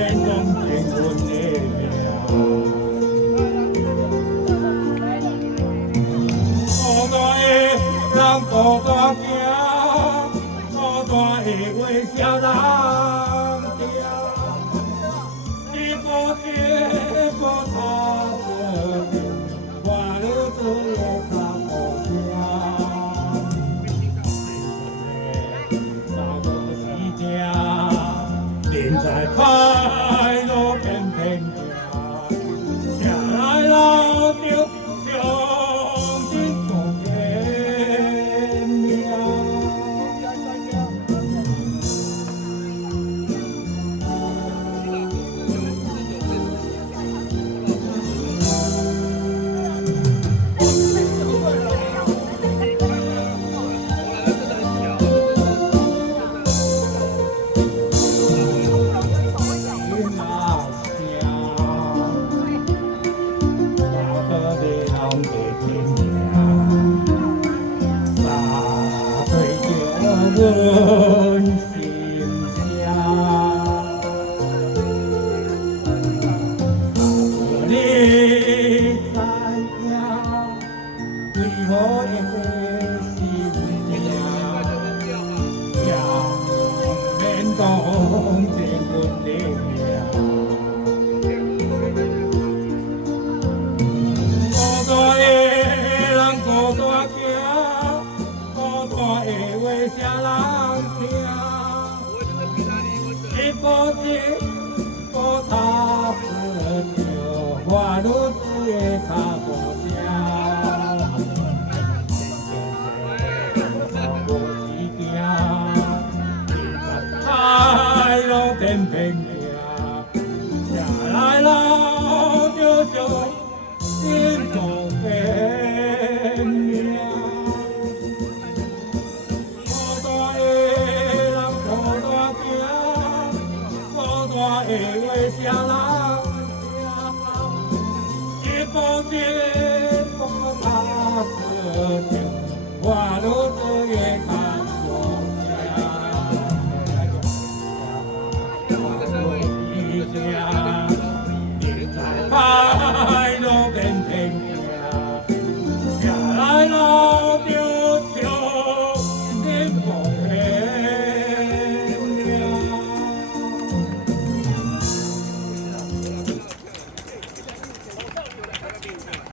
免讲情阮的命。孤单的人孤单行，孤单的话啥人听？你无听无他着听，我愈做越较无声。找无时听，人在歹路偏偏行，行来老着伤心痛的命。阮心声，你知影，为何会是命？也免讲情阮的命。孤单的人孤单行，孤单的话啥人听？你无听无他着着，我愈做越较无声。无时行，海路偏偏行，行来老着伤心痛的命。孤单的人孤单行，孤单的话啥人听？你无听无他着听，我愈做越较无声。人在歹路偏偏行，行来老着伤心痛的